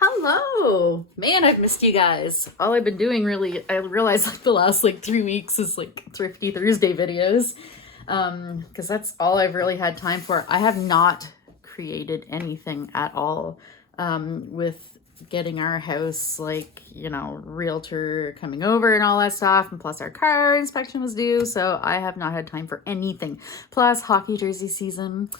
Hello. Man, I've missed you guys. All I've been doing really, I realized like the last 3 weeks is Thrifty Thursday videos. Because that's all I've really had time for. I have not created anything at all with getting our house, realtor coming over and all that stuff. And plus our car inspection was due. So I have not had time for anything. Plus hockey jersey season.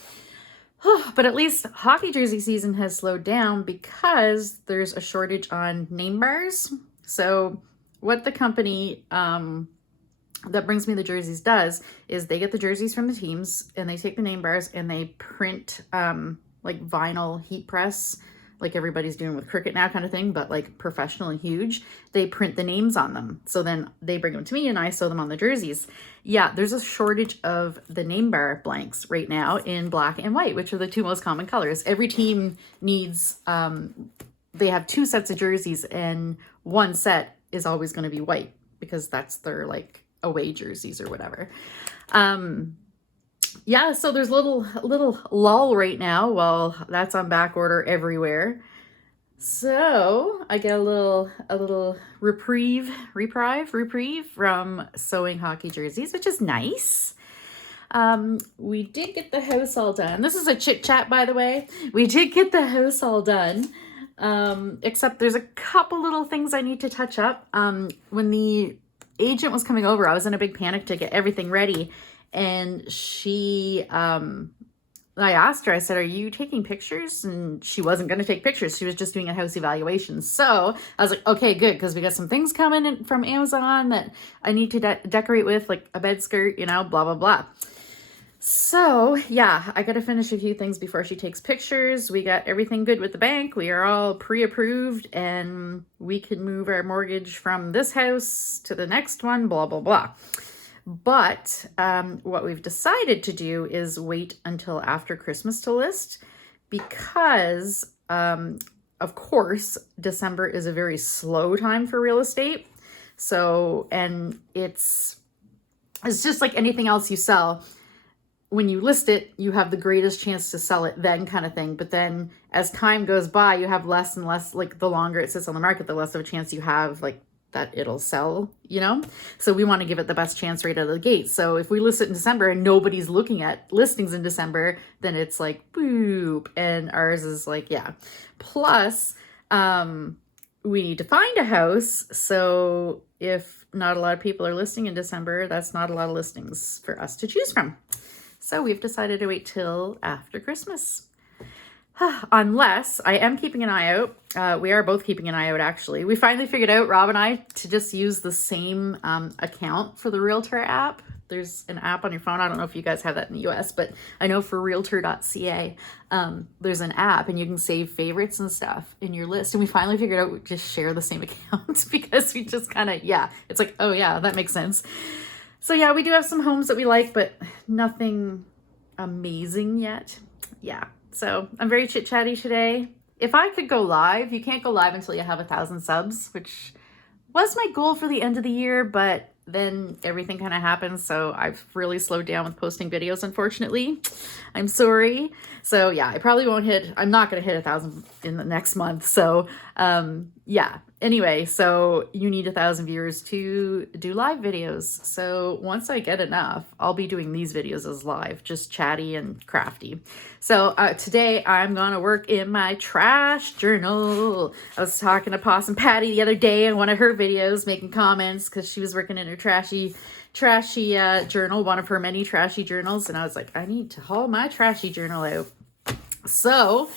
But at least hockey jersey season has slowed down because there's a shortage on name bars. So what the company that brings me the jerseys does is they get the jerseys from the teams and they take the name bars and they print vinyl heat press, like everybody's doing with cricket now kind of thing, but like professional and huge. They print the names on them. So then they bring them to me and I sew them on the jerseys. Yeah, there's a shortage of the name bar blanks right now in black and white, which are the two most common colors. Every team needs, they have two sets of jerseys and one set is always going to be white because that's their away jerseys or whatever. Yeah, so there's a little lull right now. Well, that's on back order everywhere. So I get a little reprieve from sewing hockey jerseys, which is nice. We did get the house all done. This is a chit chat, by the way. We did get the house all done. Except there's a couple little things I need to touch up. When the agent was coming over, I was in a big panic to get everything ready. And I asked her, I said, are you taking pictures? And she wasn't going to take pictures. She was just doing a house evaluation. So I was like, okay, good. Because we got some things coming in from Amazon that I need to decorate with, like a bed skirt, blah, blah, blah. So yeah, I got to finish a few things before she takes pictures. We got everything good with the bank. We are all pre-approved and we can move our mortgage from this house to the next one, blah, blah, blah. But what we've decided to do is wait until after Christmas to list because, of course, December is a very slow time for real estate. So, and it's just like anything else you sell. When you list it, you have the greatest chance to sell it then kind of thing. But then as time goes by, you have less and less, the longer it sits on the market, the less of a chance you have that it'll sell, So we want to give it the best chance right out of the gate. So if we list it in December and nobody's looking at listings in December, then it's boop. And ours is yeah. Plus, we need to find a house. So if not a lot of people are listing in December, that's not a lot of listings for us to choose from. So we've decided to wait till after Christmas. Unless I am keeping an eye out. We are both keeping an eye out, actually. We finally figured out, Rob and I, to just use the same account for the Realtor app. There's an app on your phone. I don't know if you guys have that in the US, but I know for realtor.ca, there's an app and you can save favorites and stuff in your list. And we finally figured out we just share the same account because we just kind of, it's oh yeah, that makes sense. So yeah, we do have some homes that we like, but nothing amazing yet. Yeah. So I'm very chit-chatty today. If I could go live, you can't go live until you have 1,000 subs, which was my goal for the end of the year, but then everything kind of happened. So I've really slowed down with posting videos, unfortunately. I'm sorry. So yeah, I'm not going to hit 1,000 in the next month. So yeah. Anyway, so you need 1,000 viewers to do live videos. So once I get enough, I'll be doing these videos as live, just chatty and crafty. So today I'm going to work in my trash journal. I was talking to Possum Patty the other day in one of her videos, making comments because she was working in her trashy journal, one of her many trashy journals. And I was like, I need to haul my trashy journal out. So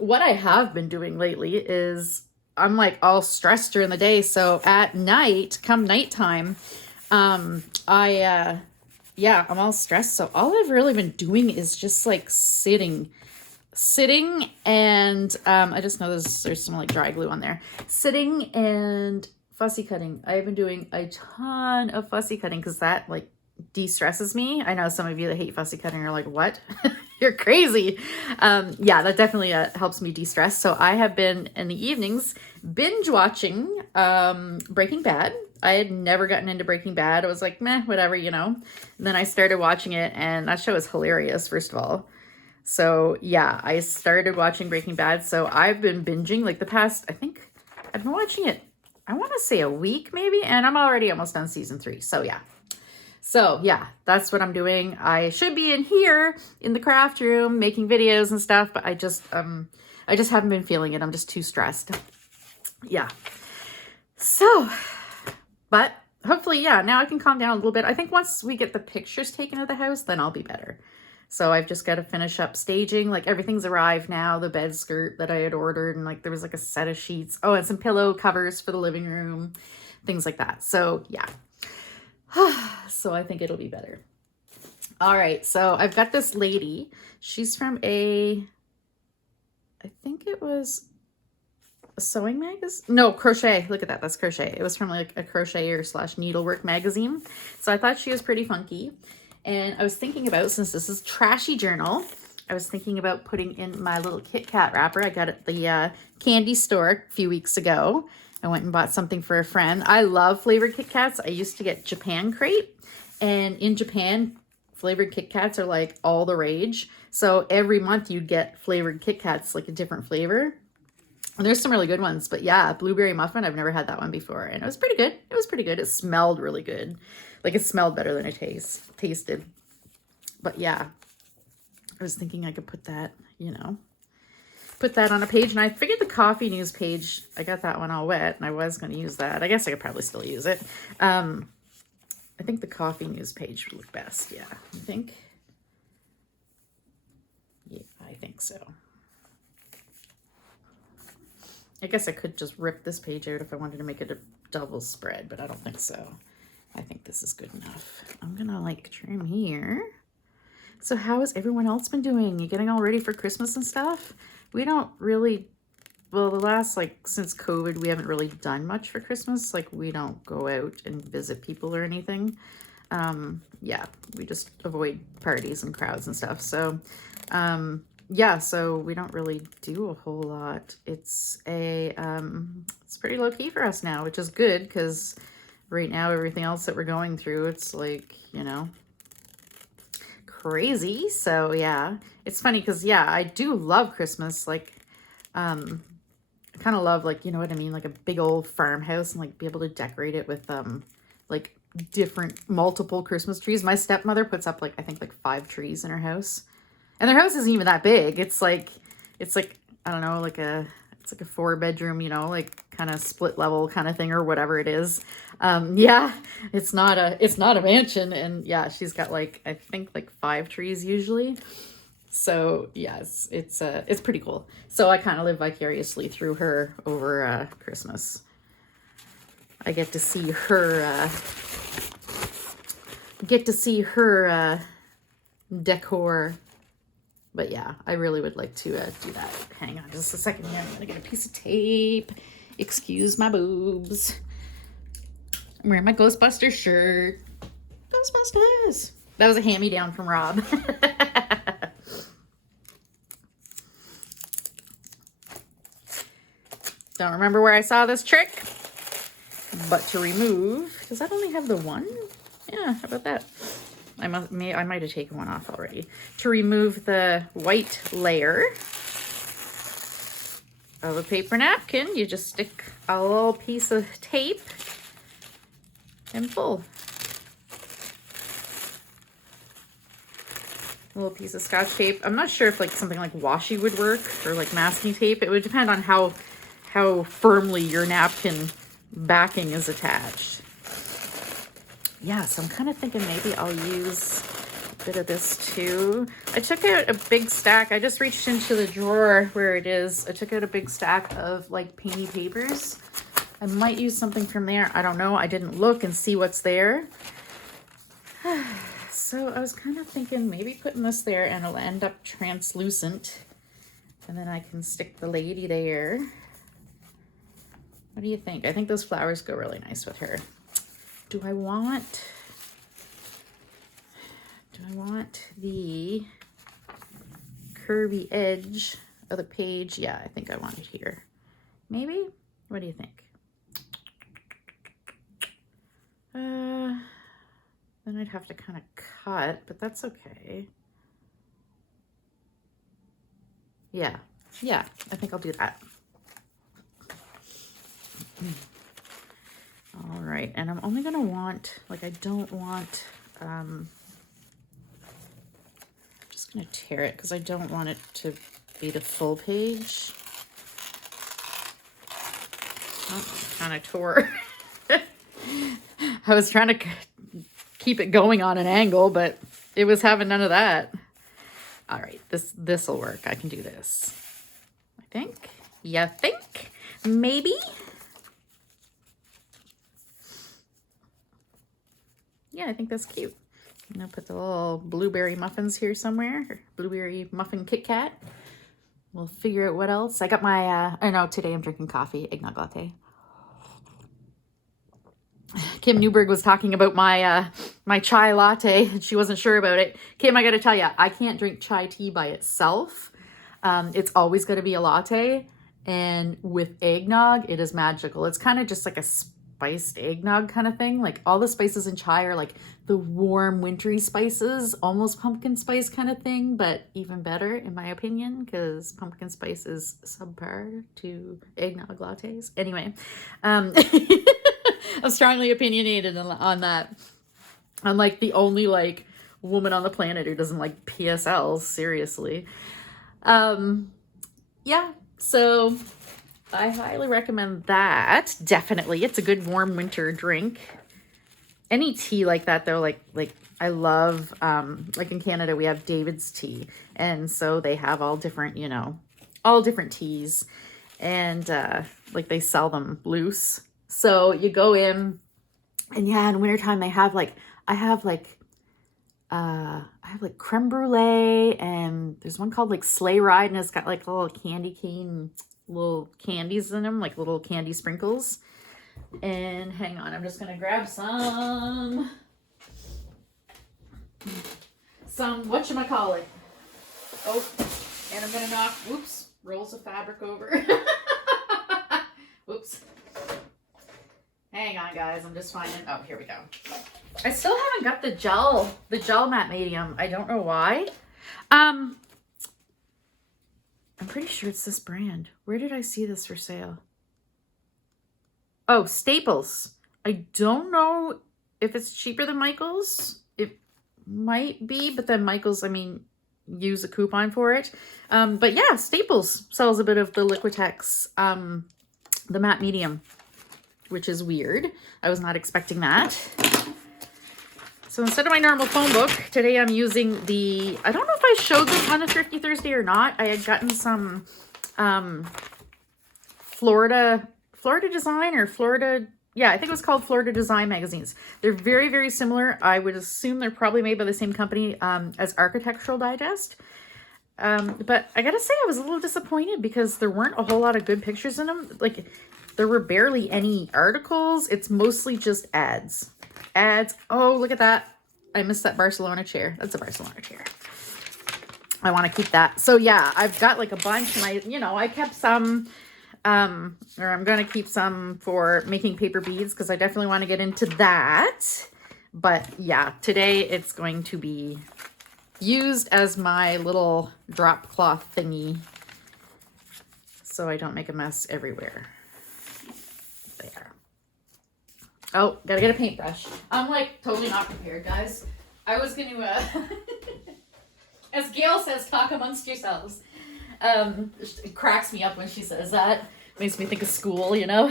what I have been doing lately is I'm all stressed during the day. So at night, come nighttime, I'm all stressed. So all I've really been doing is just sitting and, I just know there's some dry glue on there, sitting and fussy cutting. I've been doing a ton of fussy cutting because that de-stresses me. I know some of you that hate fussy cutting are like, what? You're crazy. Yeah, that definitely helps me de-stress. So I have been in the evenings binge watching Breaking Bad. I had never gotten into Breaking Bad. I was like, meh, whatever, And then I started watching it and that show is hilarious, first of all. So yeah, I started watching Breaking Bad. So I've been binging like the past, I think I've been watching it, I want to say a week maybe, and I'm already almost done season 3. So yeah. So yeah, that's what I'm doing. I should be in here in the craft room making videos and stuff, but I just haven't been feeling it. I'm just too stressed. Yeah. So, but hopefully, yeah, now I can calm down a little bit. I think once we get the pictures taken of the house, then I'll be better. So I've just got to finish up staging. Like everything's arrived now, the bed skirt that I had ordered, and like there was like a set of sheets. Oh, and some pillow covers for the living room, things like that. So yeah. So I think it'll be better. All right, so I've got this lady. She's from I think it was a sewing magazine. No, crochet. Look at that. That's crochet. It was from like a crocheter / needlework magazine. So I thought she was pretty funky. And I was thinking about, since this is Trashy Journal, I was thinking about putting in my little Kit Kat wrapper. I got it at the candy store a few weeks ago. I went and bought something for a friend. I love flavored Kit Kats. I used to get Japan Crate. And in Japan, flavored Kit Kats are like all the rage. So every month you'd get flavored Kit Kats, like a different flavor. And there's some really good ones. But yeah, blueberry muffin, I've never had that one before. And it was pretty good. It was pretty good. It smelled really good. Like it smelled better than it tasted. But yeah, I was thinking I could put that, you know, put that on a page. And I figured the coffee news page, I got that one all wet and I was going to use that. I guess I could probably still use it. I think the coffee news page would look best. Yeah, you think? Yeah, I think so. I guess I could just rip this page out if I wanted to make it a double spread, but I don't think so. I think this is good enough. I'm gonna like trim here. So how has everyone else been doing? You getting all ready for Christmas and stuff? We don't really, well, the last, like, since COVID, we haven't really done much for Christmas. Like, we don't go out and visit people or anything. Yeah, we just avoid parties and crowds and stuff. So, yeah, so we don't really do a whole lot. It's pretty low key for us now, which is good because right now everything else that we're going through, it's like, you know, crazy. So yeah, it's funny because yeah, I do love Christmas. Like, I kind of love, like, you know what I mean, like a big old farmhouse and like be able to decorate it with like different multiple Christmas trees. My stepmother puts up like I think like 5 trees in her house. And their house isn't even that big. It's like, I don't know, like it's like a 4-bedroom, you know, like kind of split level kind of thing or whatever it is. Yeah, it's not a mansion. And yeah, she's got like, I think like 5 trees usually. So yes, it's pretty cool. So I kind of live vicariously through her over Christmas. I get to see her, decor. But yeah, I really would like to do that. Hang on just a second here. I'm going to get a piece of tape. Excuse my boobs. I'm wearing my Ghostbusters shirt. Ghostbusters! That was a hand-me-down from Rob. Don't remember where I saw this trick. But to remove... Does that only have the one? Yeah, how about that? I might have taken one off already. To remove the white layer of a paper napkin, you just stick a little piece of tape and pull. A little piece of Scotch tape. I'm not sure if like something like washi would work or like masking tape. It would depend on how firmly your napkin backing is attached. Yeah, so I'm kind of thinking maybe I'll use a bit of this too. I took out a big stack. I just reached into the drawer where it is. I took out a big stack of like painty papers. I might use something from there. I don't know. I didn't look and see what's there. So I was kind of thinking maybe putting this there and it'll end up translucent. And then I can stick the lady there. What do you think? I think those flowers go really nice with her. Do I want the curvy edge of the page? Yeah, I think I want it here. Maybe? What do you think? Then I'd have to kind of cut, but that's okay. Yeah. Yeah, I think I'll do that. All right, and I'm only gonna want, like, I don't want, just gonna tear it because I don't want it to be the full page. Oh, kind of tore. I was trying to keep it going on an angle, but it was having none of that. All right, this will work. I can do this. I think. You think? Maybe? Yeah, I think that's cute. I'm gonna put the little blueberry muffins here somewhere. Blueberry muffin Kit Kat. We'll figure out what else. I got my, I know today I'm drinking coffee, eggnog latte. Kim Newberg was talking about my my chai latte. She wasn't sure about it. Kim, I got to tell you, I can't drink chai tea by itself. It's always going to be a latte. And with eggnog, it is magical. It's kind of just like a spiced eggnog kind of thing. Like all the spices in chai are like the warm, wintry spices, almost pumpkin spice kind of thing, but even better in my opinion, because pumpkin spice is subpar to eggnog lattes. Anyway, I'm strongly opinionated on that. I'm like the only like woman on the planet who doesn't like PSLs, seriously. Yeah, so I highly recommend that. Definitely. It's a good warm winter drink. Any tea like that though, like I love, like in Canada we have David's tea, and so they have all different, you know, all different teas, and like they sell them loose. So you go in, and yeah, in wintertime they have like, I have like creme brulee, and there's one called like sleigh ride, and it's got like a little candy cane, little candies in them, like little candy sprinkles. And hang on, I'm just gonna grab some whatchamacallit. Oh, and I'm gonna knock, whoops, rolls of fabric over. Whoops. Hang on, guys, I'm just finding, oh, here we go. I still haven't got the gel matte medium. I don't know why. I'm pretty sure it's this brand. Where did I see this for sale? Oh, Staples. I don't know if it's cheaper than Michael's. It might be, but then Michael's, I mean, use a coupon for it. But yeah, Staples sells a bit of the Liquitex, the matte medium, which is weird. I was not expecting that. So instead of my normal phone book, today I'm using the, I don't know if I showed them on a Thrifty Thursday or not. I had gotten some Florida Design or Florida, yeah, I think it was called Florida Design magazines. They're very, very similar. I would assume they're probably made by the same company as Architectural Digest. But I gotta say, I was a little disappointed because there weren't a whole lot of good pictures in them. Like, there were barely any articles. It's mostly just ads. Ads. Oh, look at that. I missed that Barcelona chair. That's a Barcelona chair. I want to keep that. So yeah, I've got like a bunch, and I kept some, or I'm going to keep some for making paper beads because I definitely want to get into that. But yeah, today it's going to be used as my little drop cloth thingy so I don't make a mess everywhere. There. Oh, gotta get a paintbrush. I'm like totally not prepared, guys. I was gonna, as Gail says, talk amongst yourselves. It cracks me up when she says that. Makes me think of school, you know?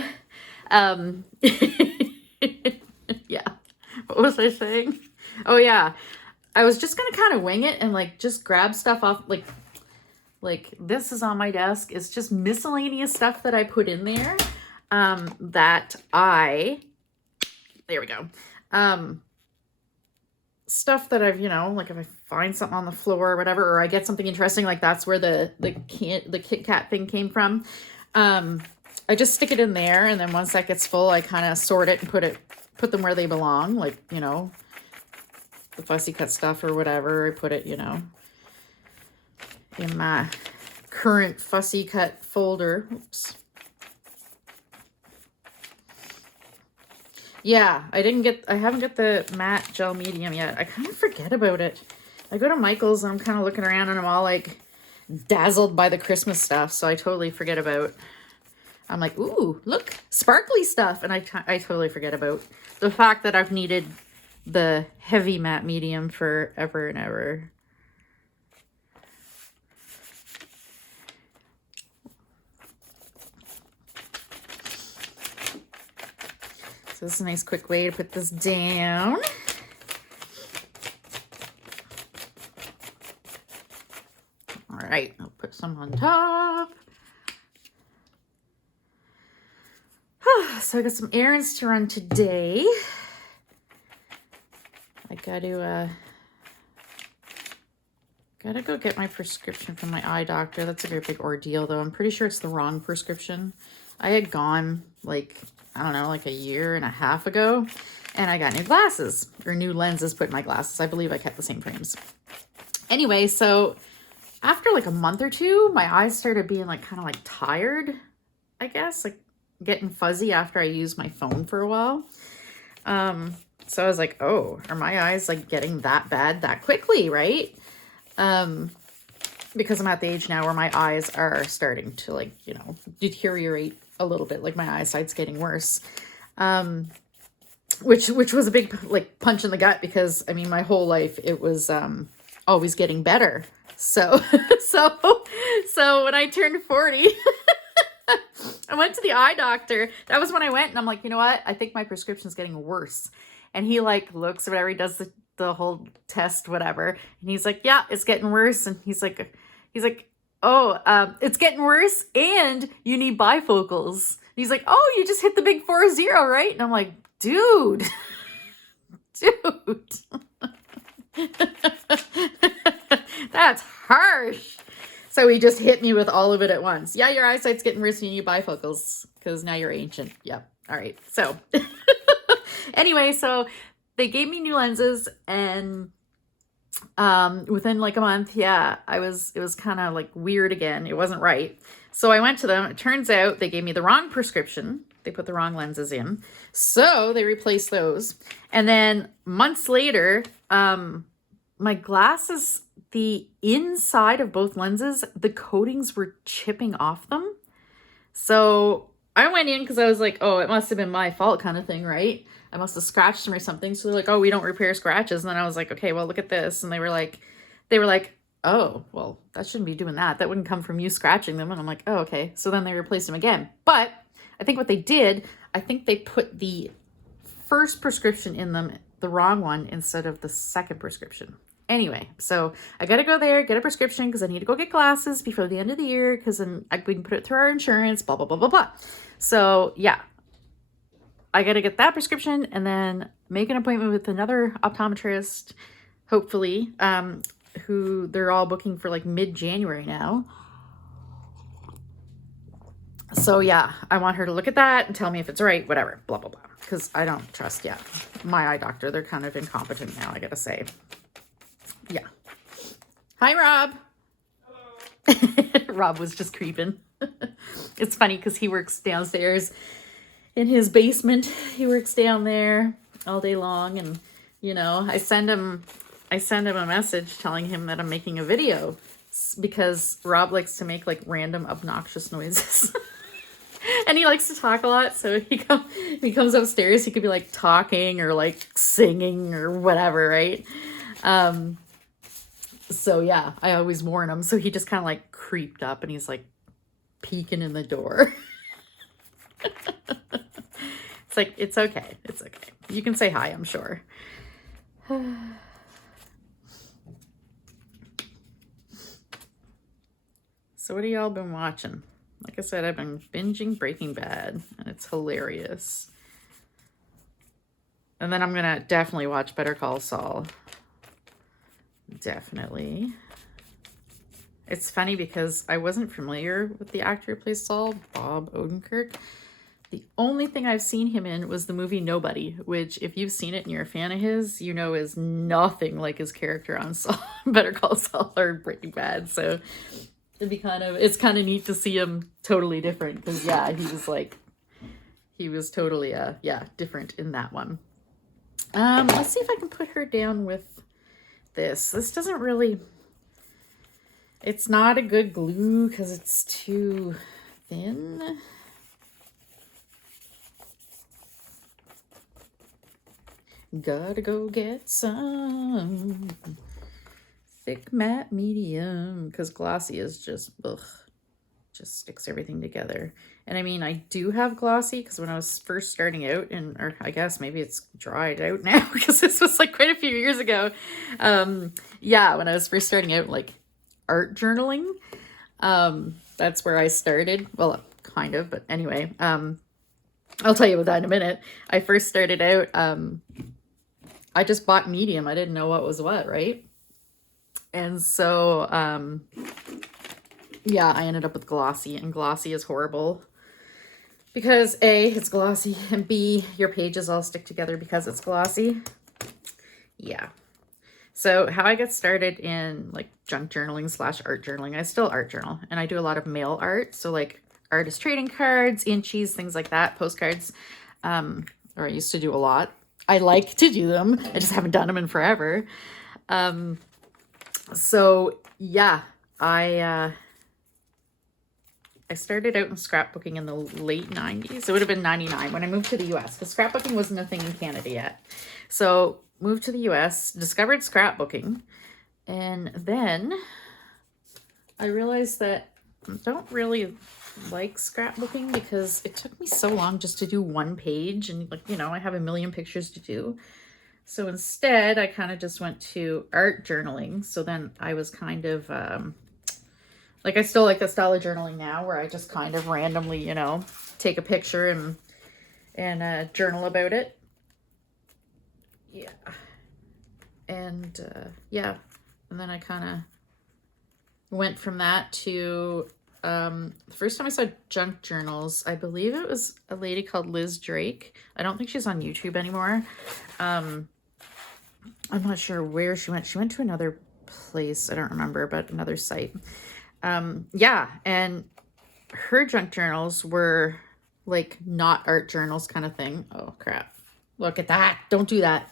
Yeah. What was I saying? Oh yeah. I was just gonna kind of wing it and like just grab stuff off, like this is on my desk. It's just miscellaneous stuff that I put in there. There we go. Stuff that I've, like if I find something on the floor or whatever, or I get something interesting, like that's where the Kit Kat thing came from. I just stick it in there, and then once that gets full, I kind of sort it and put them where they belong, like, the fussy cut stuff or whatever. I put it, in my current fussy cut folder. Oops. Yeah, I haven't got the matte gel medium yet. I kind of forget about it. I go to Michael's and I'm kind of looking around and I'm all like, dazzled by the Christmas stuff. So I totally forget about, I'm like, ooh, look, sparkly stuff. And I totally forget about the fact that I've needed the heavy matte medium forever and ever. So this is a nice quick way to put this down. All right, I'll put some on top. So I got some errands to run today. I gotta go get my prescription from my eye doctor. That's a very big ordeal, though. I'm pretty sure it's the wrong prescription. I had gone, like, I don't know, like a year and a half ago, and I got new glasses, or new lenses put in my glasses. I believe I kept the same frames. Anyway, so after like a month or two, my eyes started being like kind of like tired, I guess, like getting fuzzy after I used my phone for a while. So I was like, oh, are my eyes like getting that bad that quickly, right? Because I'm at the age now where my eyes are starting to like, you know, deteriorate a little bit, like my eyesight's getting worse. Which was a big like punch in the gut, because I mean, my whole life it was always getting better. So so when I turned 40, I went to the eye doctor. That was when I went, and I'm like, you know what? I think my prescription's getting worse. And he like looks or whatever, he does the whole test, whatever. And he's like, yeah, it's getting worse. And he's like, oh, it's getting worse and you need bifocals. And he's like, oh, you just hit the big 40, right? And I'm like, dude, that's harsh. So he just hit me with all of it at once. Yeah, your eyesight's getting worse and you need bifocals because now you're ancient. Yep. All right. So anyway, so they gave me new lenses, and within like a month, yeah, it was kind of like weird again. It wasn't right. So I went to them. It turns out they gave me the wrong prescription. They put the wrong lenses in. So they replaced those. And then months later, my glasses, the inside of both lenses, the coatings were chipping off them. So I went in because I was like, oh, it must have been my fault kind of thing, right? I must have scratched them or something. So they're like, oh, we don't repair scratches. And then I was like, okay, well, look at this. And they were like, oh, well, that shouldn't be doing that. That wouldn't come from you scratching them. And I'm like, oh, okay. So then they replaced them again. But I think what they did, I think they put the first prescription in them, the wrong one, instead of the second prescription. Anyway, so I got to go there, get a prescription because I need to go get glasses before the end of the year because then we can put it through our insurance, blah, blah, blah, blah, blah. So yeah, I got to get that prescription and then make an appointment with another optometrist, hopefully, who they're all booking for like mid-January now. So yeah, I want her to look at that and tell me if it's right, whatever, blah, blah, blah. Because I don't trust, my eye doctor. They're kind of incompetent now, I got to say. Yeah. Hi, Rob. Hello. Rob was just creeping. It's funny because he works downstairs in his basement. He works down there all day long, and you know, I send him a message telling him that I'm making a video because Rob likes to make like random obnoxious noises. And he likes to talk a lot, so he comes upstairs, he could be like talking or like singing or whatever, right? So yeah, I always warn him. So he just kind of like creeped up and he's like peeking in the door. It's like, it's okay. It's okay. You can say hi, I'm sure. So what have y'all been watching? Like I said, I've been binging Breaking Bad and it's hilarious. And then I'm going to definitely watch Better Call Saul. Definitely. It's funny because I wasn't familiar with the actor who plays Saul, Bob Odenkirk. The only thing I've seen him in was the movie Nobody, which if you've seen it and you're a fan of his, you know is nothing like his character on Saul, Better Call Saul or Breaking Bad. So it's kind of neat to see him totally different because yeah, he was totally different in that one. Let's see if I can put her down with this. This doesn't really, It's not a good glue because it's too thin. Gotta go get some thick matte medium because glossy is just, ugh, just sticks everything together. And I mean, I do have glossy because when I was first starting out, and or I guess maybe it's dried out now because this was like quite a few years ago. Yeah, when I was first starting out, like art journaling, that's where I started. Well, kind of, but anyway, I'll tell you about that in a minute. I first started out, I just bought medium. I didn't know what was what, right? And so, yeah, I ended up with glossy, and glossy is horrible because A, it's glossy, and B, your pages all stick together because it's glossy. Yeah. So how I get started in like junk journaling / art journaling, I still art journal, and I do a lot of mail art. So like artist trading cards, inchies, things like that, postcards, or I used to do a lot. I like to do them. I just haven't done them in forever. So yeah, I started out in scrapbooking in the late 90s. It would have been 99 when I moved to the US because scrapbooking wasn't a thing in Canada yet. So moved to the US, discovered scrapbooking, and then I realized that I don't really like scrapbooking because it took me so long just to do one page, and like, you know, I have a million pictures to do. So instead, I kind of just went to art journaling. So then I was kind of, like I still like the style of journaling now where I just kind of randomly, you know, take a picture and journal about it. Yeah. And yeah. And then I kind of went from that to, the first time I saw junk journals, I believe it was a lady called Liz Drake. I don't think she's on YouTube anymore. I'm not sure where she went. She went to another place. I don't remember, but another site. Yeah, and her junk journals were like not art journals kind of thing. Oh crap. Look at that. Don't do that.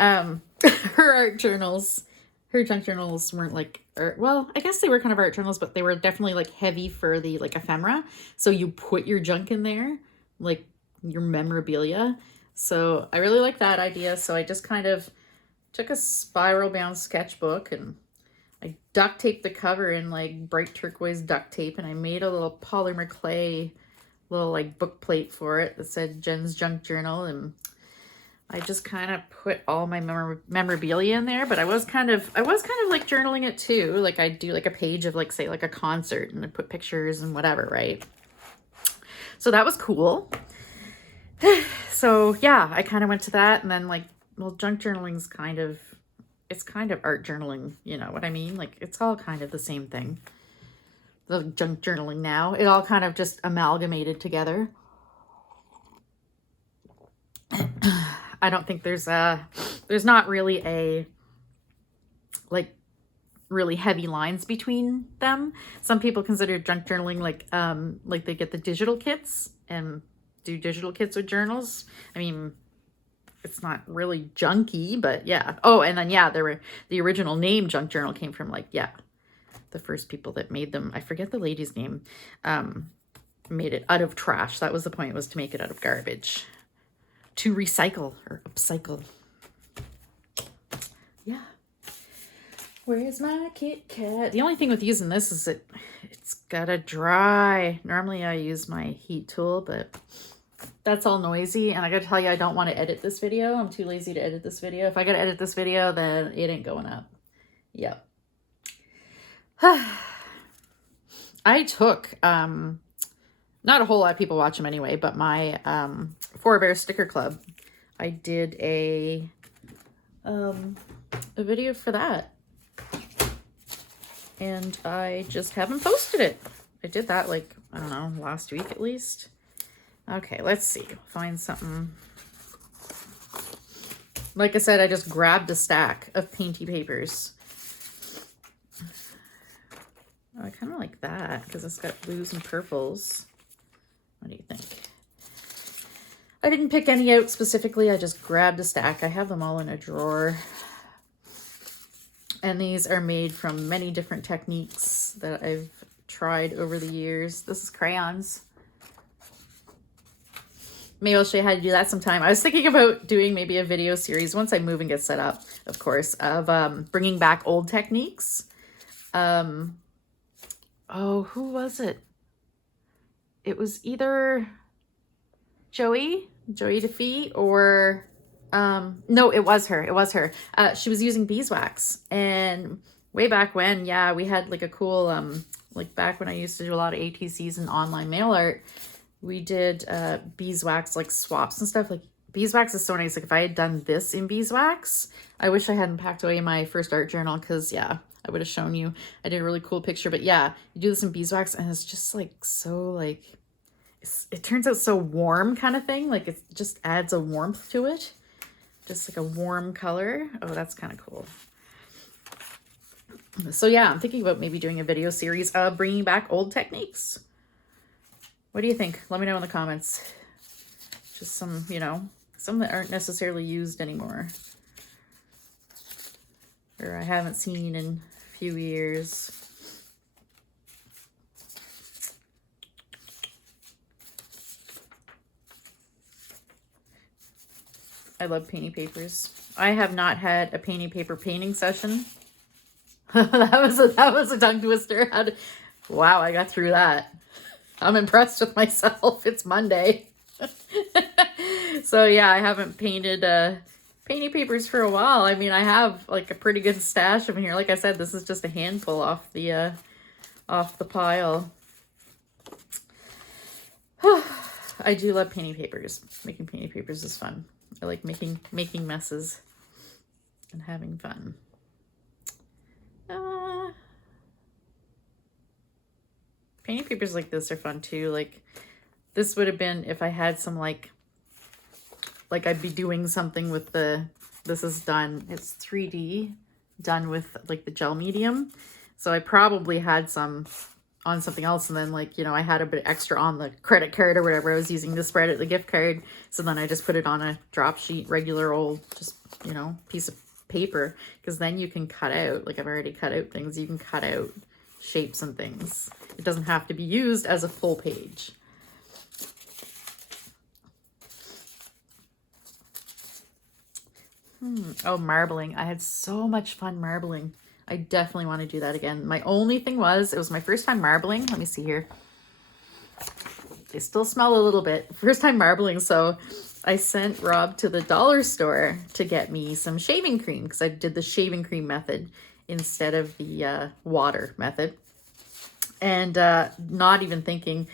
Her junk journals weren't like art. Well, I guess they were kind of art journals, but they were definitely like heavy for the like ephemera. So you put your junk in there, like your memorabilia. So I really like that idea. So I just kind of took a spiral bound sketchbook and I duct taped the cover in like bright turquoise duct tape, and I made a little polymer clay little like book plate for it that said Jen's Junk Journal, and I just kind of put all my memorabilia in there. But I was kind of like journaling it too. Like I'd do like a page of like, say like a concert, and I put pictures and whatever, right? So that was cool. So yeah, I kind of went to that, and then like, well, junk journaling's it's kind of art journaling, you know what I mean? Like, it's all kind of the same thing. The junk journaling now, it all kind of just amalgamated together. I don't think there's not really a, like, really heavy lines between them. Some people consider junk journaling like they get the digital kits and do digital kits with journals. I mean, it's not really junky, but yeah. Oh, and then yeah, the original name junk journal came from like, yeah, the first people that made them. I forget the lady's name. Made it out of trash. That was the point, was to make it out of garbage, to recycle or upcycle. Yeah. Where's my Kit Kat? The only thing with using this is it's gotta dry. Normally I use my heat tool, but that's all noisy, and I gotta tell you, I don't want to edit this video. I'm too lazy to edit this video. If I gotta edit this video, then it ain't going up. Yep. I took, not a whole lot of people watch them anyway, but my Four Bear Sticker Club, I did a video for that, and I just haven't posted it. I did that like, I don't know, last week at least. Okay, let's see. Find something. Like I said, I just grabbed a stack of painty papers. Oh, I kind of like that because it's got blues and purples. What do you think? I didn't pick any out specifically. I just grabbed a stack. I have them all in a drawer. And these are made from many different techniques that I've tried over the years. This is crayons. Maybe I'll show you how to do that sometime. I was thinking about doing maybe a video series once I move and get set up, of course, of bringing back old techniques. Oh, who was it? It was either Joey DeFee, or no, it was her. She was using beeswax, and way back when, yeah, we had like a cool like back when I used to do a lot of ATCs and online mail art, we did beeswax like swaps and stuff. Like beeswax is so nice. Like if I had done this in beeswax, I wish I hadn't packed away my first art journal, because yeah, I would have shown you. I did a really cool picture, but yeah, you do this in beeswax and it's just like so like it turns out so warm kind of thing. Like it just adds a warmth to it, just like a warm color. Oh, that's kind of cool. So yeah, I'm thinking about maybe doing a video series of bringing back old techniques. What do you think? Let me know in the comments. Just some, you know, some that aren't necessarily used anymore, or I haven't seen in a few years. I love painting papers. I have not had a painting paper painting session. that was a tongue twister. Wow, I got through that. I'm impressed with myself. It's Monday. So yeah, I haven't painted painting papers for a while. I mean, I have like a pretty good stash of them here. Like I said, this is just a handful off the pile. I do love painting papers. Making painting papers is fun. I like making messes and having fun. Painting papers like this are fun too. Like this would have been if I had some like I'd be doing something with this is done. It's 3D done with like the gel medium. So I probably had some on something else, and then like, you know, I had a bit extra on the credit card or whatever I was using to spread it, the gift card. So then I just put it on a drop sheet, regular old, just, you know, piece of paper, because then you can cut out, like I've already cut out things, you can cut out shapes and things. It doesn't have to be used as a full page. Oh, marbling. I had so much fun marbling. I definitely want to do that again. My only thing was, it was my first time marbling. Let me see here. They still smell a little bit. First time marbling, so I sent Rob to the dollar store to get me some shaving cream, because I did the shaving cream method instead of the water method. And not even thinking,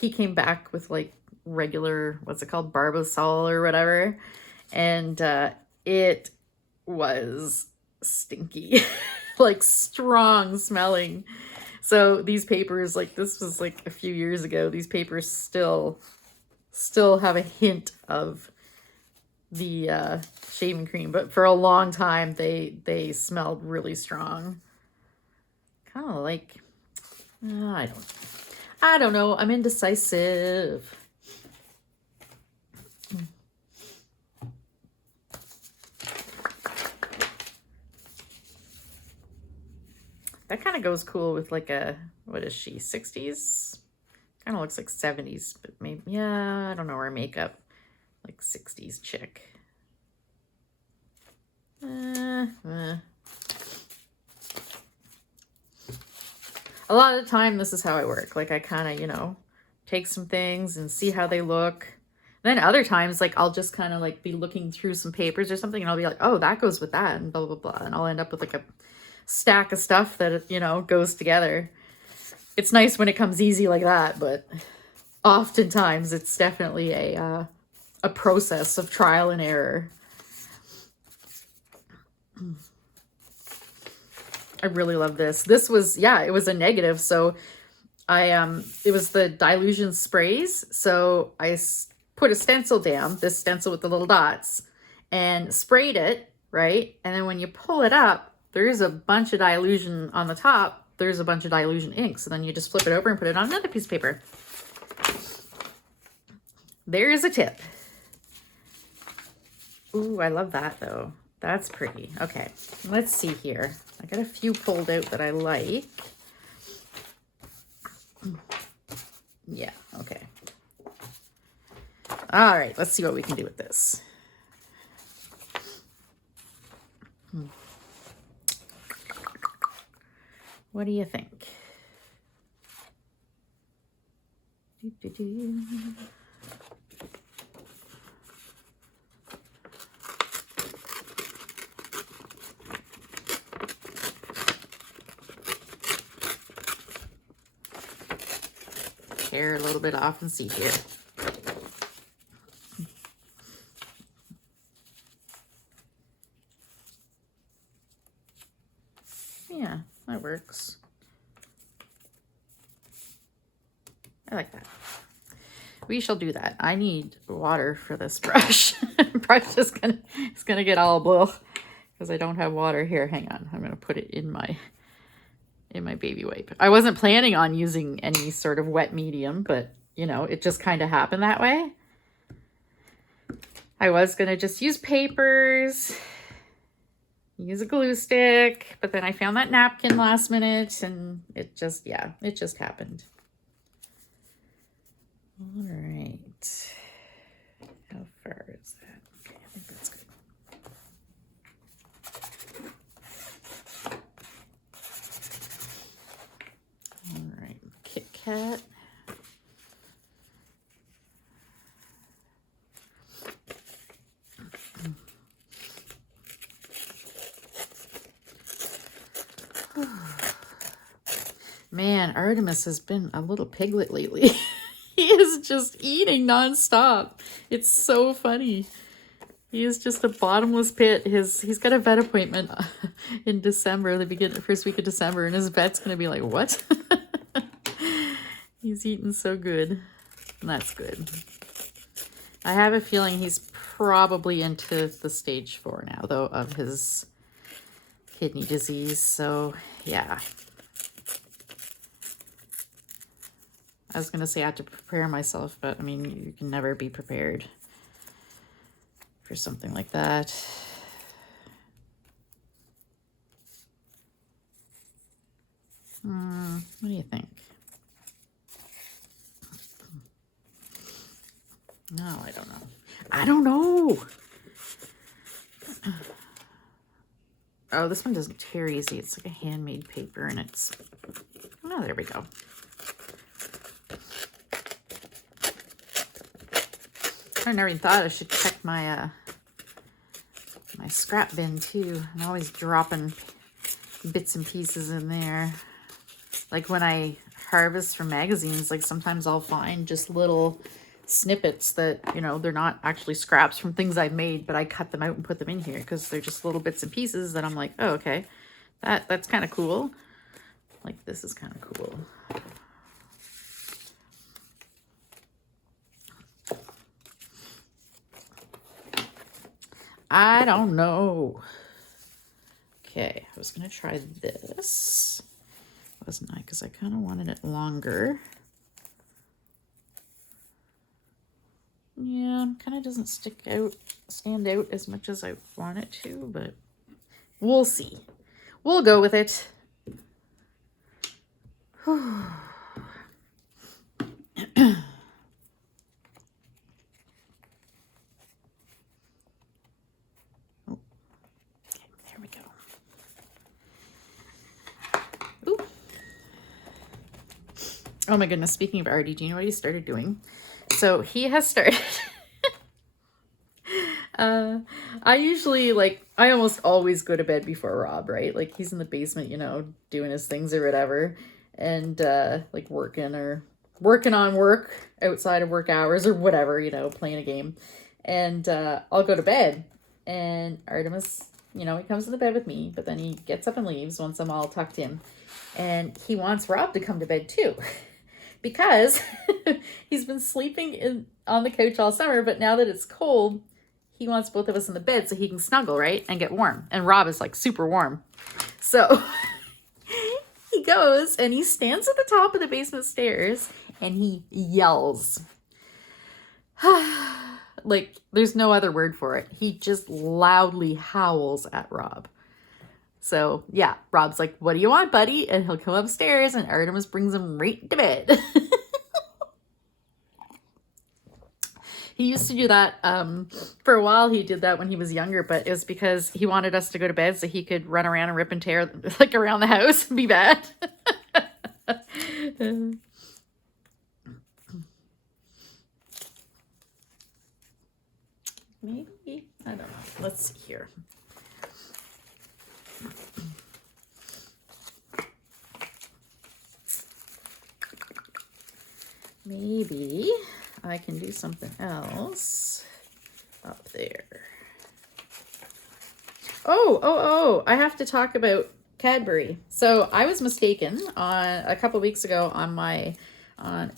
he came back with like regular, what's it called, Barbasol or whatever, and it was stinky. Like strong smelling. So these papers, like this was like a few years ago, these papers still have a hint of the shaving cream, but for a long time they smelled really strong. Kind of like I don't know, I'm indecisive. That kind of goes cool with like a, what is she, 60s? Kind of looks like 70s, but maybe, yeah, I don't know, her makeup, like 60s chick. A lot of the time, this is how I work. Like I kind of, you know, take some things and see how they look. Then other times, like I'll just kind of like be looking through some papers or something, and I'll be like, oh, that goes with that, and blah, blah, blah. And I'll end up with like a stack of stuff that, you know, goes together. It's nice when it comes easy like that, but oftentimes it's definitely a process of trial and error. I really love this. This was, yeah, it was a negative. So it was the dilution sprays. So I put a stencil down, this stencil with the little dots, and sprayed it, right? And then when you pull it up, there's a bunch of dilution on the top. There's a bunch of dilution ink. So then you just flip it over and put it on another piece of paper. There's a tip. Ooh, I love that though. That's pretty. Okay, let's see here. I got a few pulled out that I like. Yeah, okay. All right, let's see what we can do with this. What do you think? Tear a little bit off and see here. Yeah, that works. I like that. We shall do that. I need water for this brush. Brush is gonna get all blue because I don't have water here. Hang on, I'm gonna put it in my baby wipe. I wasn't planning on using any sort of wet medium, but you know, it just kind of happened that way. I was gonna just use papers, use a glue stick, but then I found that napkin last minute and it just, yeah, it just happened. All right. How far is that? Okay, I think that's good. All right, Kit Kat. Man, Artemis has been a little piglet lately. He is just eating nonstop. It's so funny. He is just a bottomless pit. He's got a vet appointment in December, the first week of December, and his vet's gonna be like, what? He's eating so good. And that's good. I have a feeling he's probably into the stage 4 now, though, of his kidney disease. So, yeah. I was going to say I have to prepare myself, but I mean, you can never be prepared for something like that. What do you think? No, I don't know. I don't know. Oh, this one doesn't tear easy. It's like a handmade paper and it's, oh, there we go. I never even thought I should check my my scrap bin too. I'm always dropping bits and pieces in there. Like when I harvest from magazines, like sometimes I'll find just little snippets that, you know, they're not actually scraps from things I've made, but I cut them out and put them in here because they're just little bits and pieces that I'm like, oh, okay, that's kind of cool. Like this is kind of cool. I don't know. Okay, I was gonna try this, wasn't I? Because I kind of wanted it longer. Yeah, kind of doesn't stand out as much as I want it to, but we'll see. We'll go with it. Oh my goodness, speaking of Artie, do you know what he started doing? So he has started... I usually, like, I almost always go to bed before Rob, right? Like, he's in the basement, you know, doing his things or whatever. And, like, working on work outside of work hours or whatever, you know, playing a game. And I'll go to bed. And Artemis, you know, he comes to the bed with me, but then he gets up and leaves once I'm all tucked in. And he wants Rob to come to bed too. Because he's been sleeping on the couch all summer, but now that it's cold, he wants both of us in the bed so he can snuggle, right? And get warm. And Rob is like super warm. So he goes and he stands at the top of the basement stairs and he yells. Like, there's no other word for it. He just loudly howls at Rob. So yeah, Rob's like, what do you want, buddy? And he'll come upstairs and Artemis brings him right to bed. He used to do that for a while. He did that when he was younger, but it was because he wanted us to go to bed so he could run around and rip and tear like around the house and be bad. Maybe, I don't know. Let's see here. Maybe I can do something else up there. Oh, I have to talk about Cadbury. So I was mistaken on a couple weeks ago on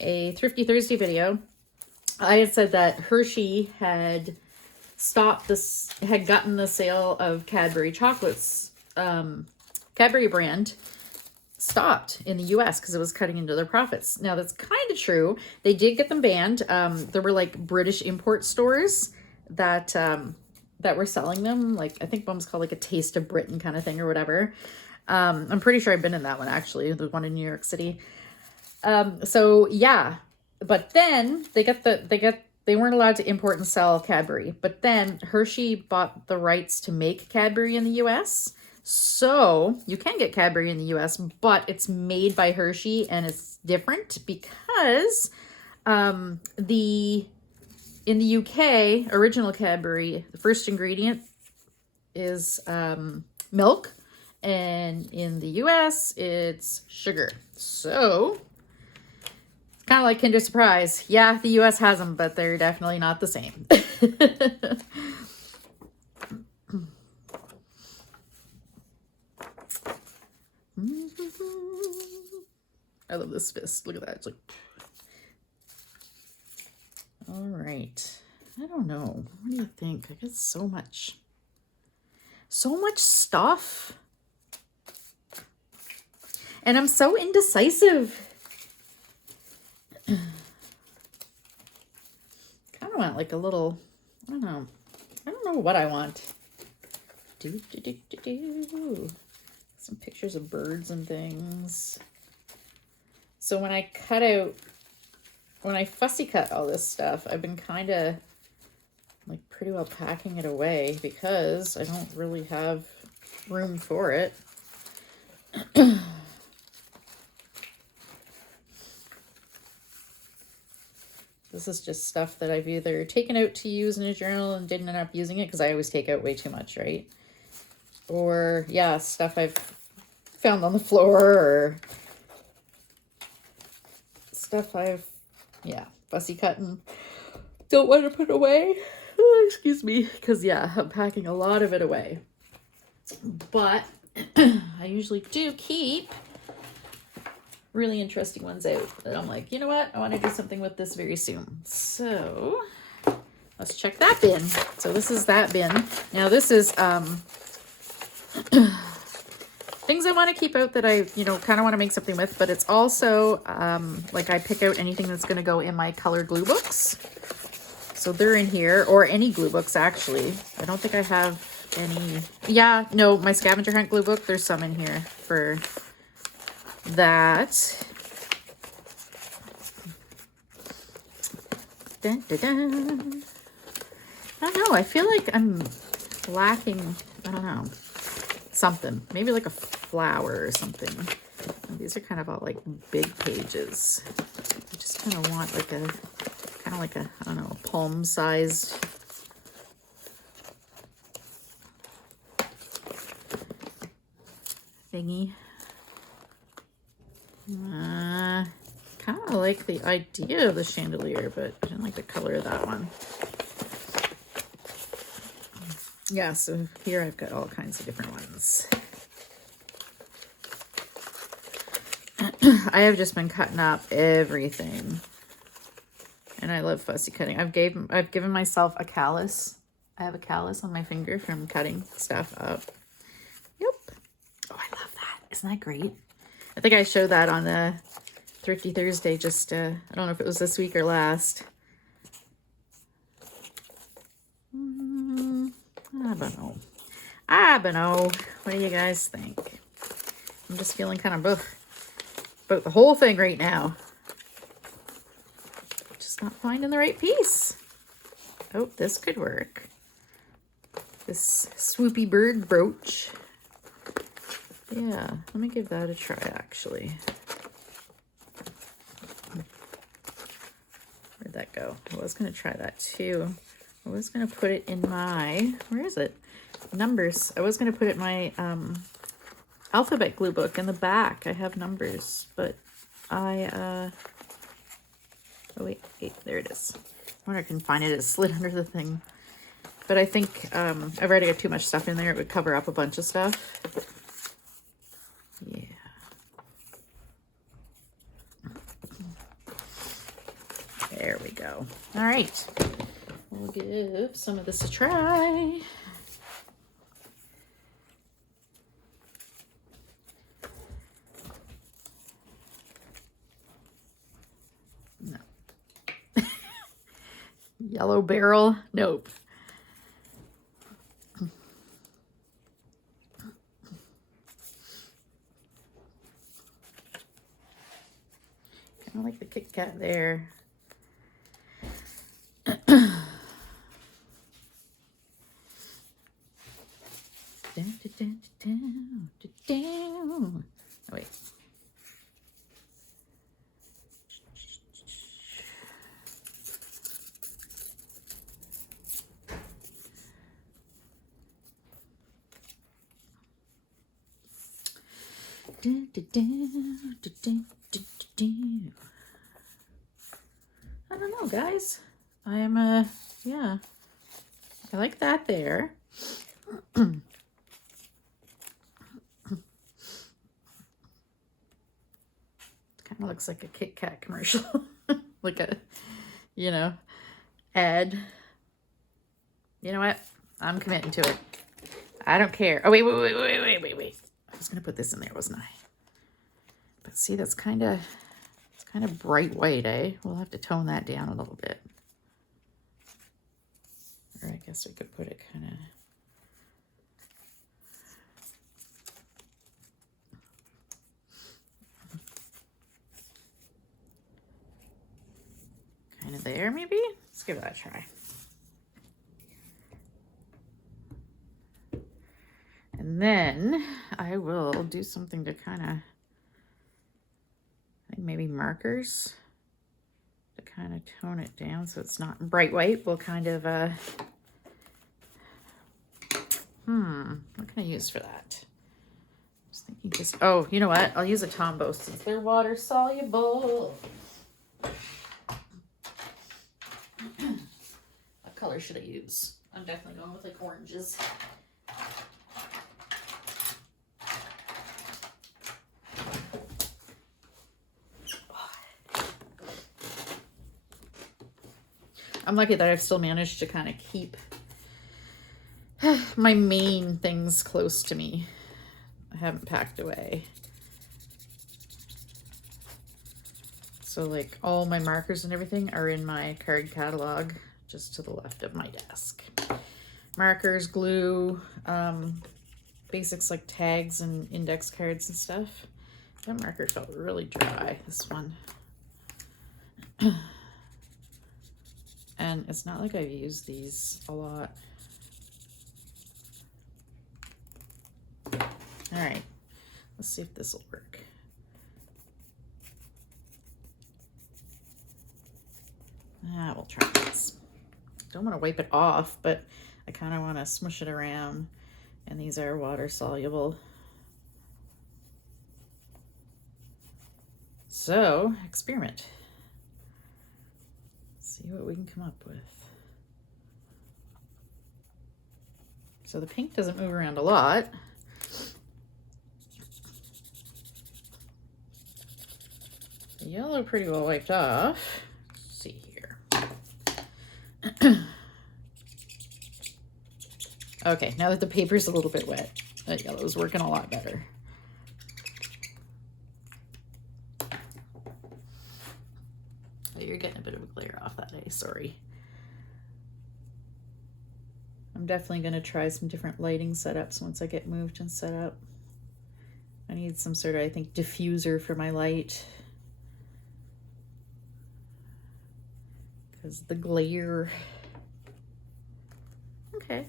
a Thrifty Thursday video. I had said that Hershey had gotten the sale of Cadbury chocolates. Cadbury brand stopped in the US because it was cutting into their profits. Now that's kind of true. They did get them banned. There were like British import stores that were selling them. Like I think one was called like a Taste of Britain kind of thing or whatever. I'm pretty sure I've been in that one actually. The one in New York City. So yeah, but then they weren't allowed to import and sell Cadbury. But then Hershey bought the rights to make Cadbury in the US. So you can get Cadbury in the US, but it's made by Hershey and it's different because in the UK, original Cadbury, the first ingredient is milk, and in the US, it's sugar. So it's kind of like Kinder Surprise. Yeah, the US has them, but they're definitely not the same. I love this fist. Look at that. It's like, all right. I don't know. What do you think? I got so much stuff. And I'm so indecisive. Kind of want like a little, I don't know. I don't know what I want. Some pictures of birds and things. So when I fussy cut all this stuff, I've been kind of like pretty well packing it away because I don't really have room for it. This is just stuff that I've either taken out to use in a journal and didn't end up using it because I always take out way too much, right? Or, yeah, stuff I've found on the floor or stuff fussy cut and don't want to put away. Oh, excuse me, because, yeah, I'm packing a lot of it away. But I usually do keep really interesting ones out that I'm like, you know what? I want to do something with this very soon. So let's check that bin. So this is that bin. Now this is things I want to keep out that I, kind of want to make something with, but it's also like I pick out anything that's going to go in my colored glue books. So they're in here, or any glue books actually. I don't think I have any. Yeah, no, my scavenger hunt glue book, there's some in here for that. Dun, dun, dun. I don't know. I feel like I'm lacking, I don't know, something. Maybe like a flower or something. These are kind of all like big pages. I just kind of want like a, I don't know, a palm-sized thingy. Kind of like the idea of the chandelier, but I didn't like the color of that one. Yeah, so here I've got all kinds of different ones. I have just been cutting up everything. And I love fussy cutting. I've given myself a callus. I have a callus on my finger from cutting stuff up. Yep. Oh, I love that. Isn't that great? I think I showed that on the Thrifty Thursday, just, I don't know if it was this week or last. I don't know. I don't know. What do you guys think? I'm just feeling kind of about the whole thing right now. Just not finding the right piece. Oh, this could work. This swoopy bird brooch. Yeah, let me give that a try, actually. Where'd that go? I was going to try that too. I was going to put it in my, where is it? Numbers. I was going to put it in my alphabet glue book in the back. I have numbers, but oh wait, there it is. I wonder if I can find it. It slid under the thing. But I think I've already got too much stuff in there. It would cover up a bunch of stuff. Yeah. There we go. All right. We'll give some of this a try. No. Yellow barrel? Nope. Kind of like the Kit Kat there. Oh, wait. I don't know, guys. I'm yeah, I like that there. Kind of looks like a Kit Kat commercial. Like a, you know, ad. You know what? I'm committing to it. I don't care. Oh, wait. I was going to put this in there, wasn't I? But see, it's kind of bright white, eh? We'll have to tone that down a little bit. Or I guess we could put it kind of... there, maybe? Let's give that a try. And then I will do something to kind of, I think maybe markers to kind of tone it down so it's not bright white. We'll kind of, what can I use for that? I was thinking just, oh, you know what? I'll use a Tombow since they're water soluble. What color should I use? I'm definitely going with like oranges. I'm lucky that I've still managed to kind of keep my main things close to me. I haven't packed away. So like all my markers and everything are in my card catalog just to the left of my desk. Markers, glue, basics like tags and index cards and stuff. That marker felt really dry, this one. And it's not like I've used these a lot. All right, let's see if this will work. We'll try this. Don't want to wipe it off, but I kind of want to smush it around. And these are water soluble. So, experiment. See what we can come up with. So the pink doesn't move around a lot. The yellow pretty well wiped off. Let's see here. Okay, now that the paper's a little bit wet, that yellow is working a lot better. Oh, you're getting a bit of a glare off that, eh? Sorry. I'm definitely going to try some different lighting setups once I get moved and set up. I need some sort of, I think, diffuser for my light. Because the glare. Okay,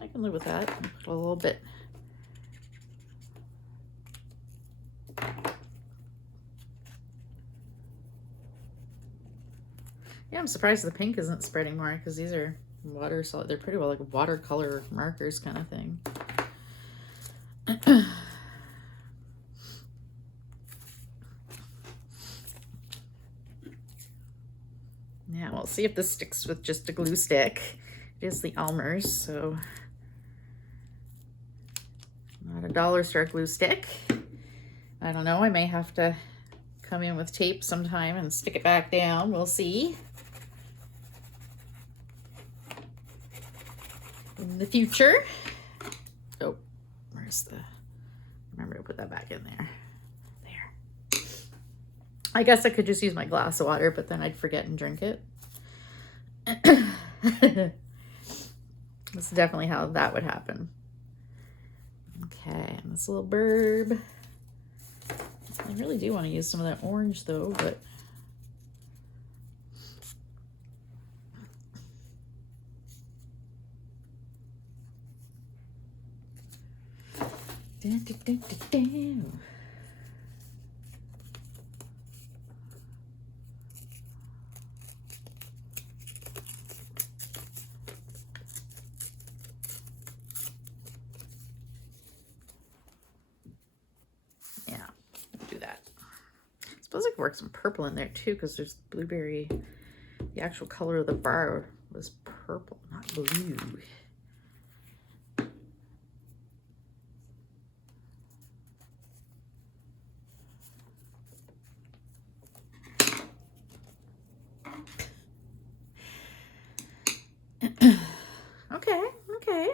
I can live with that. Put a little bit. Yeah, I'm surprised the pink isn't spreading more because these are water solid. They're pretty well like watercolor markers kind of thing. Now we'll see if this sticks with just a glue stick. It is the Elmer's, so not a dollar store glue stick. I don't know, I may have to come in with tape sometime and stick it back down. We'll see. In the future. Oh, where's the, remember to put that back in there. There. I guess I could just use my glass of water, but then I'd forget and drink it. That's definitely how that would happen. Okay, and this little burb. I really do want to use some of that orange though, but yeah, do that. I suppose I could work some purple in there too, because there's blueberry. The actual color of the bar was purple, not blue. Okay.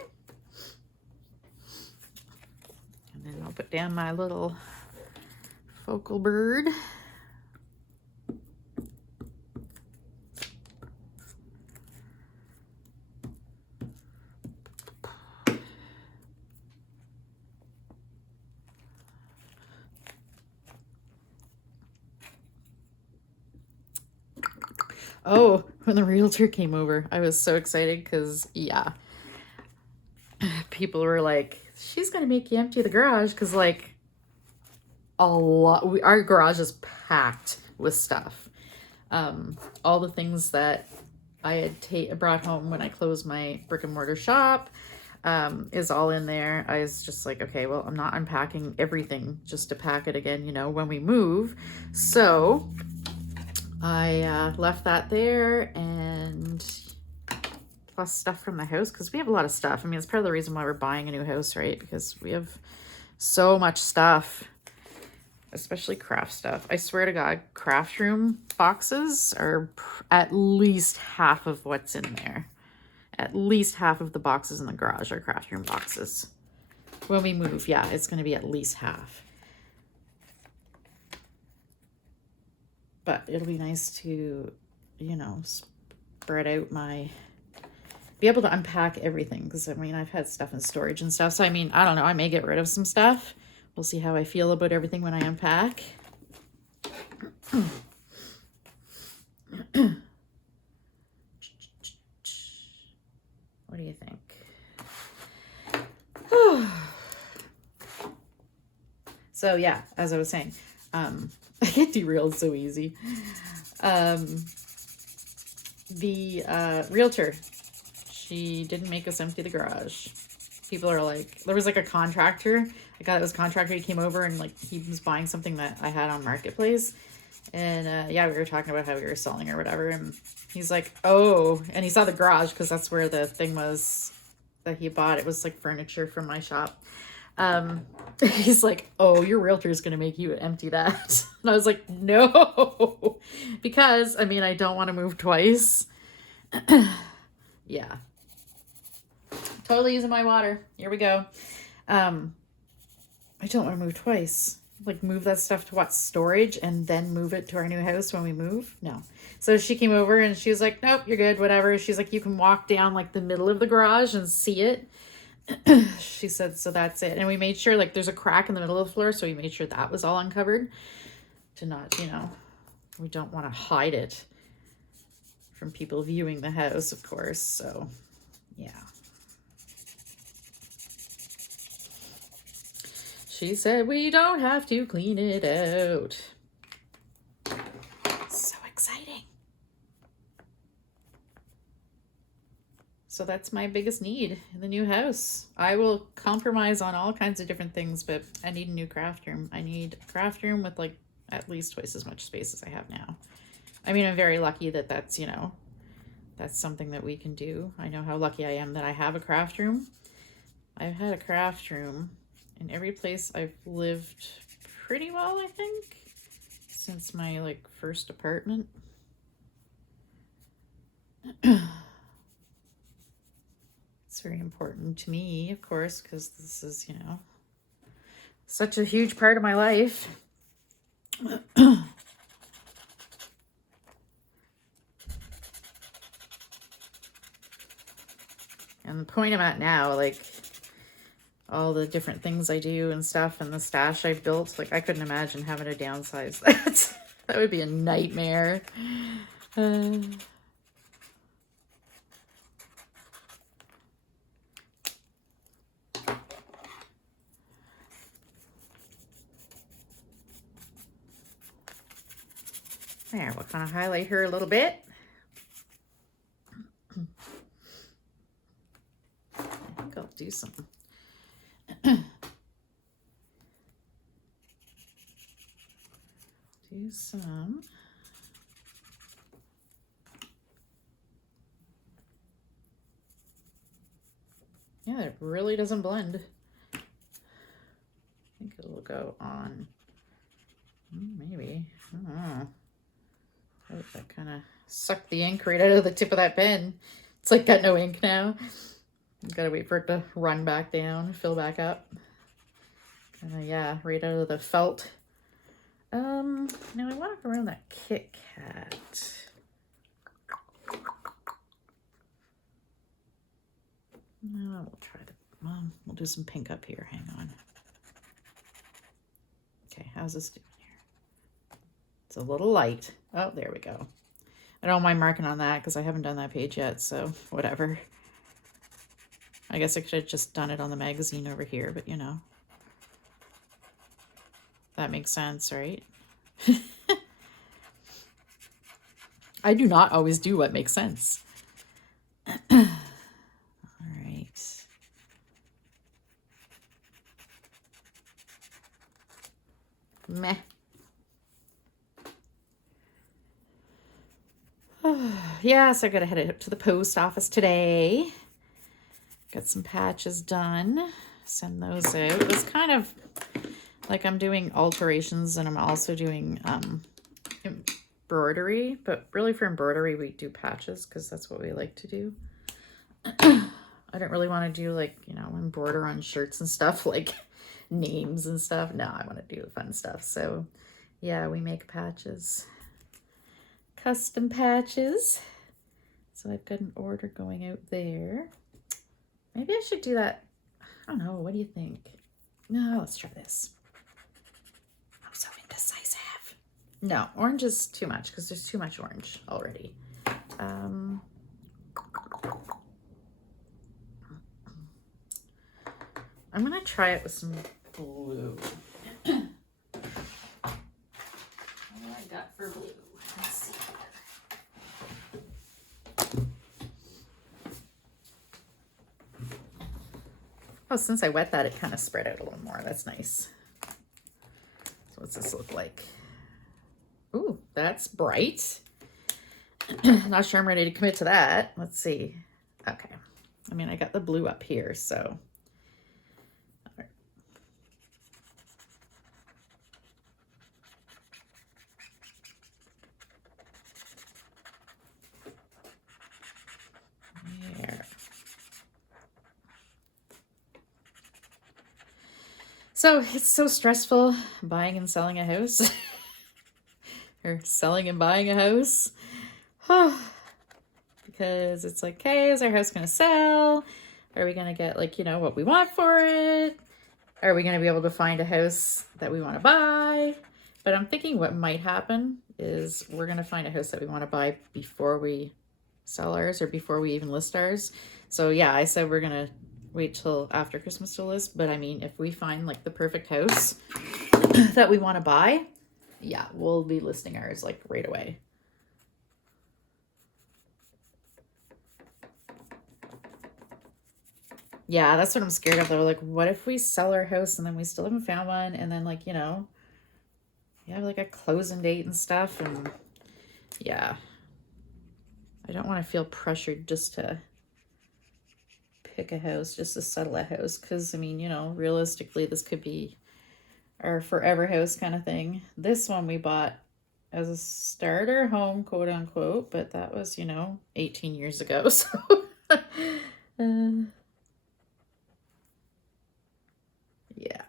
And then I'll put down my little focal bird. Oh, when the realtor came over, I was so excited because, yeah, people were like, she's going to make you empty the garage because, like, a lot, our garage is packed with stuff. All the things that I had brought home when I closed my brick and mortar shop is all in there. I was just like, okay, well, I'm not unpacking everything just to pack it again, you know, when we move. So I left that there, and plus stuff from the house, because we have a lot of stuff. I mean, it's part of the reason why we're buying a new house, right? Because we have so much stuff, especially craft stuff. I swear to God, craft room boxes are at least half of what's in there. At least half of the boxes in the garage are craft room boxes. When we move, yeah, it's going to be at least half. But it'll be nice to, you know, spread out be able to unpack everything. Because, I mean, I've had stuff in storage and stuff. So, I mean, I don't know. I may get rid of some stuff. We'll see how I feel about everything when I unpack. What do you think? So, yeah, as I was saying, I get derailed so easy. The realtor, she didn't make us empty the garage. People are like, there was like a contractor. I got it was a contractor. He came over and like he was buying something that I had on Marketplace. And yeah, we were talking about how we were selling or whatever. And he's like, oh, and he saw the garage because that's where the thing was that he bought. It was like furniture from my shop. He's like, oh, your realtor is going to make you empty that. And I was like, no, because I mean, I don't want to move twice. Yeah. Totally using my water. Here we go. I don't want to move twice. like move that stuff to what, storage, and then move it to our new house when we move? No. So she came over and she was like, nope, you're good, whatever. She's like, you can walk down like the middle of the garage and see it. She said, so that's it. And we made sure, like, there's a crack in the middle of the floor, so we made sure that was all uncovered to not, you know, we don't want to hide it from people viewing the house, of course. So yeah. She said we don't have to clean it out. So exciting. So that's my biggest need in the new house. I will compromise on all kinds of different things, but I need a new craft room. I need a craft room with like at least twice as much space as I have now. I mean, I'm very lucky that that's, you know, that's something that we can do. I know how lucky I am that I have a craft room. I've had a craft room in every place I've lived pretty well, I think, since my like first apartment. It's very important to me, of course, because this is, you know, such a huge part of my life. And the point I'm at now, like, all the different things I do and stuff and the stash I've built, like, I couldn't imagine having to downsize that. That would be a nightmare. There, we'll kind of highlight her a little bit. I think I'll do some. Do some. Yeah, it really doesn't blend. I think it will go on. Maybe. I don't know. Oh, that kind of sucked the ink right out of the tip of that pen. It's like got no ink now. Gotta wait for it to run back down, fill back up. Kind of, yeah, right out of the felt. Now I want to go around that Kit Kat. No, we'll try the, well, we'll do some pink up here. Hang on. Okay, how's this doing here? It's a little light. Oh, there we go. I don't mind marking on that because I haven't done that page yet, so whatever. I guess I could have just done it on the magazine over here, but you know. That makes sense, right? I do not always do what makes sense. All right. Meh. Yeah, so I gotta head up to the post office today. Got some patches done. Send those out. It was kind of like I'm doing alterations and I'm also doing embroidery, but really for embroidery we do patches because that's what we like to do. I don't really want to do like, you know, embroider on shirts and stuff like names and stuff. No, I want to do fun stuff. So yeah, we make patches, custom patches. So I've got an order going out there. Maybe I should do that. I don't know. What do you think? No, let's try this. I'm so indecisive. No, orange is too much because there's too much orange already. I'm going to try it with some blue. What do I got for blue? Let's see. Oh, since I wet that, it kind of spread out a little more. That's nice. So what's this look like? Ooh, that's bright. Not sure I'm ready to commit to that. Let's see. Okay. I mean, I got the blue up here, so. All right. So it's so stressful buying and selling a house. Or selling and buying a house. Because it's like, okay, is our house going to sell? Are we going to get, like, you know, what we want for it? Are we going to be able to find a house that we want to buy? But I'm thinking what might happen is we're going to find a house that we want to buy before we sell ours or before we even list ours. So yeah, I said we're going to wait till after Christmas to list. But I mean, if we find like the perfect house that we want to buy, yeah, we'll be listing ours like right away. Yeah, that's what I'm scared of though. Like, what if we sell our house and then we still haven't found one? And then, like, you know, you have like a closing date and stuff. And yeah, I don't want to feel pressured just to pick a house, just to settle a house. Because, I mean, you know, realistically, this could be our forever house kind of thing. This one we bought as a starter home, quote unquote. But that was, you know, 18 years ago. So, yeah.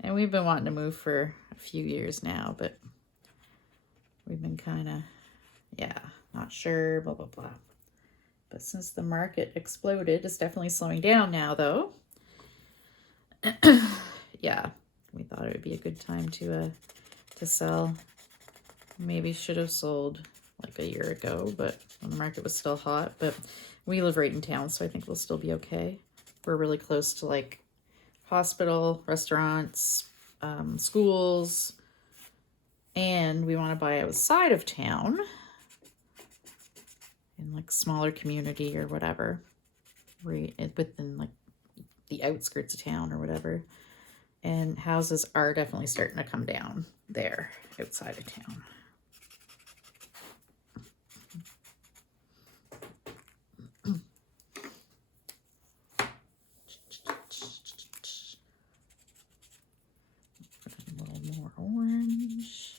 And we've been wanting to move for a few years now, but we've been kind of, yeah, not sure, blah, blah, blah. But since the market exploded, it's definitely slowing down now, though. Yeah, we thought it would be a good time to sell. Maybe should have sold like a year ago, but when the market was still hot. But we live right in town, so I think we'll still be okay. We're really close to like hospital, restaurants, schools, and we want to buy outside of town in like smaller community or whatever, right within like the outskirts of town or whatever. And houses are definitely starting to come down there outside of town. Put a little more orange.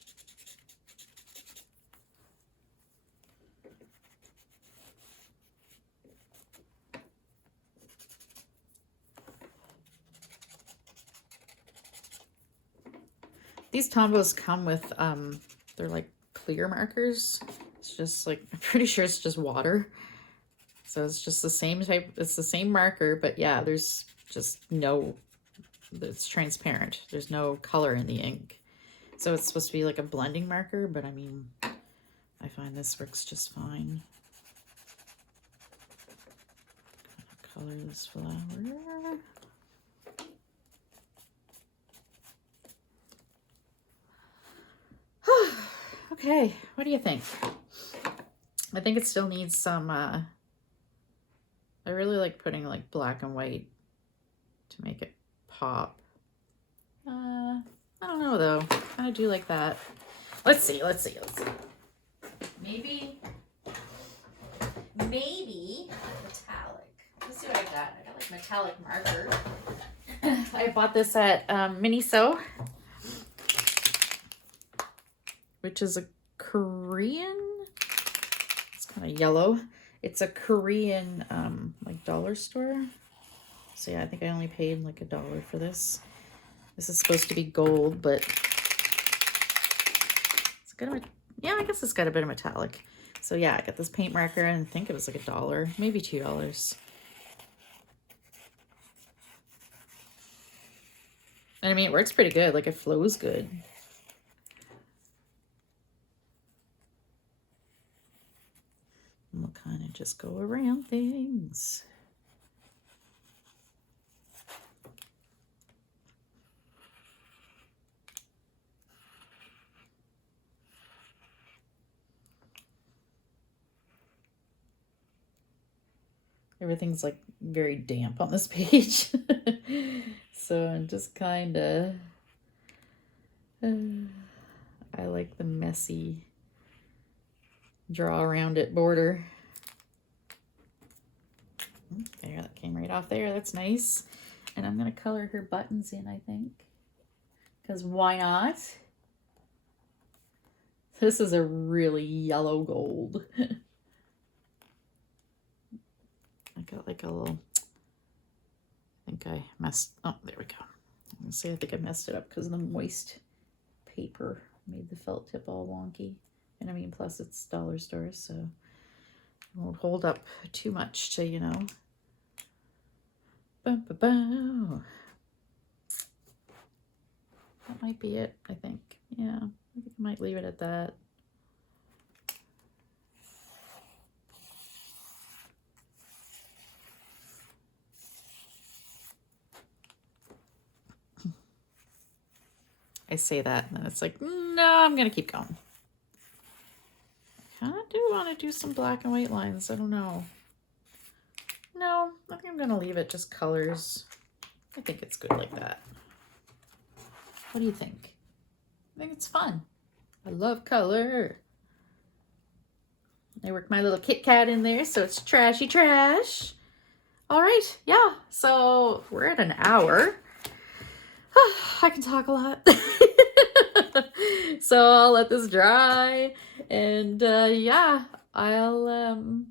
These Tombos come with, they're like clear markers. It's just like, I'm pretty sure it's just water. So it's just the same type, it's the same marker, but yeah, there's just no, it's transparent. There's no color in the ink. So it's supposed to be like a blending marker, but I mean, I find this works just fine. Color this flower. Okay, what do you think? I think it still needs some, I really like putting like black and white to make it pop. I don't know though. I do like that. Let's see. Maybe metallic. Let's see what I got. I got like metallic marker. I bought this at Miniso, which is a Korean, it's kind of yellow. It's a Korean like dollar store. So yeah, I think I only paid like $1 for this. This is supposed to be gold, but it's got yeah, I guess it's got a bit of metallic. So yeah, I got this paint marker and I think it was like $1, maybe $2. And I mean, it works pretty good. Like it flows good. And we'll kind of just go around things. Everything's like very damp on this page. So I'm just kind of, I like the messy draw around it border. There, that came right off there. That's nice. And I'm going to color her buttons in, I think. Because why not? This is a really yellow gold. I got like a little think I messed, oh, there we go. I was gonna say, I think I messed it up because the moist paper made the felt tip all wonky. And I mean, plus it's dollar stores, so it won't hold up too much to, you know. Bum, ba, bow. That might be it, I think. Yeah, I think I might leave it at that. I say that, and then it's like, no, I'm gonna keep going. I kind of do want to do some black and white lines. I don't know. No, I think I'm gonna leave it just colors. I think it's good like that. What do you think? I think it's fun. I love color. I work my little Kit Kat in there, so it's trashy trash. All right, yeah, so we're at an hour. I can talk a lot. So I'll let this dry, and yeah, I'll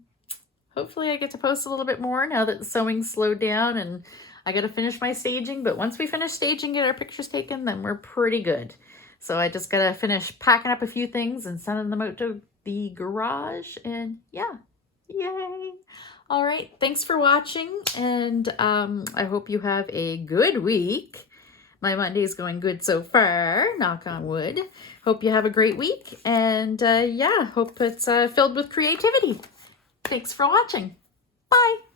hopefully I get to post a little bit more now that the sewing slowed down, and I got to finish my staging. But once we finish staging, get our pictures taken, then we're pretty good. So I just got to finish packing up a few things and sending them out to the garage, and yeah, yay. All right, thanks for watching, and I hope you have a good week. My Monday's going good so far, knock on wood. Hope you have a great week, and yeah, hope it's filled with creativity. Thanks for watching. Bye.